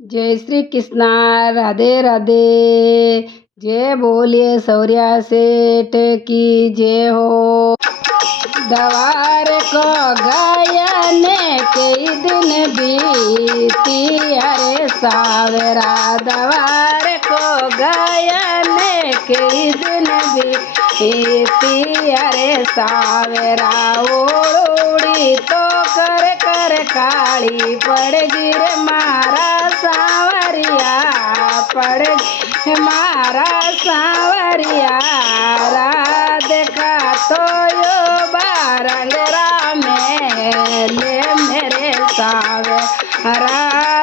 जय श्री कृष्णा। राधे राधे। जय बोलिए सौर्या सेठ की जय हो। दवार को गायने कई दिन बीती, अरे सावरा दवार को गायने कई दिन बीती, अरे सावरा ओड़ी तो कर कर काली पड़ गिर मारा सावरिया, पड़ मारा सावरिया। देखा तो यो बारंगरा में ले मेरे सावरा,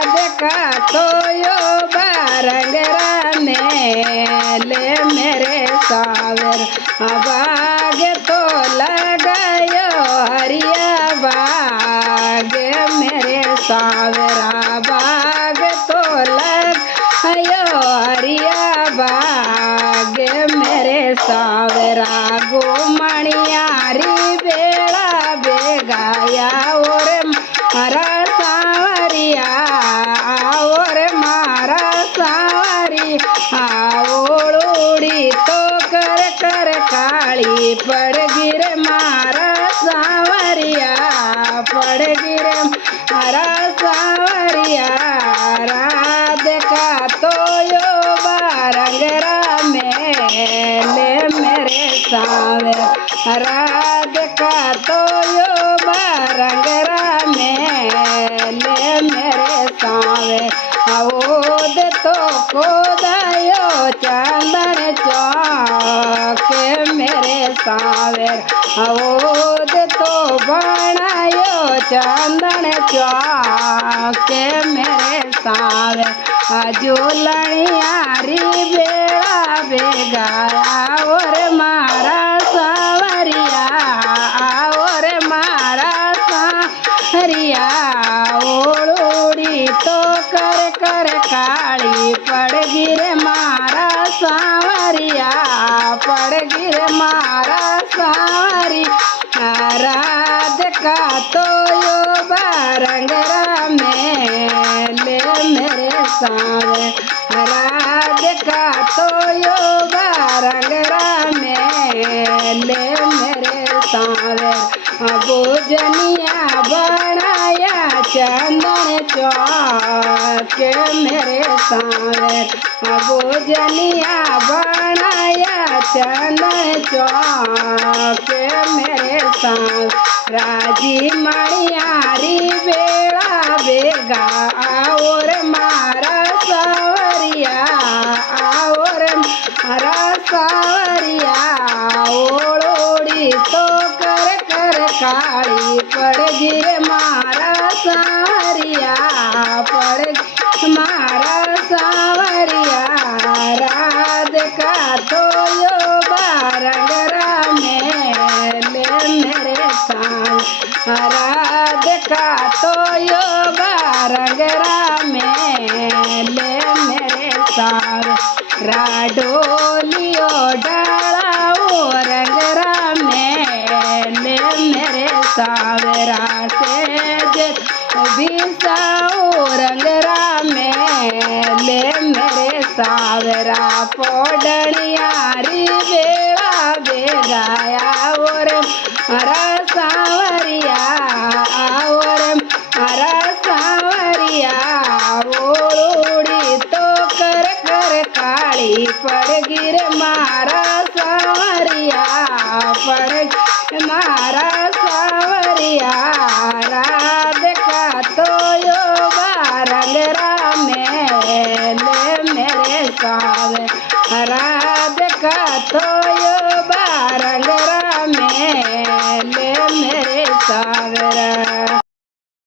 देखा तो यो बारंगरा में ले मेरे सावर। बाग तो लगायो हरिया बाग मेरे सावरा, बाग तो लगायो हरिया बाग मेरे सावरा। गोमणियारी बेड़ा बेगाया और मारा सावरिया, और मारा सावरी ओड़ी तो कर कर काली पड़ गिर मारा सावरिया, पड़ गिर मारा सावरिया। देखा तो यो बारंगरा में ले मेरे सावरा, देखा तो यो बारंगरा में ले मेरे सावे। ओद तो कोदायो चंदन चौक मेरे सावे, ओद तो बनायो चंदन चौक मेरे सावे। झूलनियारी बेड़ा बेगाया और मारा सावरिया, और मारा सावरिया ओड़ी तो कर कर काली पड़ गिर मारा सावरिया, पड़ गिर मारा सावरी। देखा तो यो बारंगरा में ले मेरे सावे, देखा तो यो बारंगरा में ले मेरे सावे। भोजनिया बनाया चंदन चौक मेरे सावे, भोजनिया बनाया चंदन चौक मेरे सावे। राजी मणियारी बेड़ा बेगा और मारा सावरिया, और मारा सावरिया ओड़ी तो कर कर काली पड़ गिर मारा सावरिया, पड़ मारा सावरिया। देखा तो यो बारंगरा में ले मेरे सावरा, देखा तो यो बारंगरा में ले मेरे सावरा। डोलियो डालाओ रंगरा में ले मेरे सावरा, से बिसाओ रंगरा में ले मेरे सावरा। पोडनियारी बेड़ा बेगाया और मारा सावरिया, और मारा सावरिया ओड़ी तो कर कर काली पड़ गिर मारा सावरिया, पड़ मारा सावरिया। देखा तो यो बारंगरा में ले मेरे सावरा, देखा तो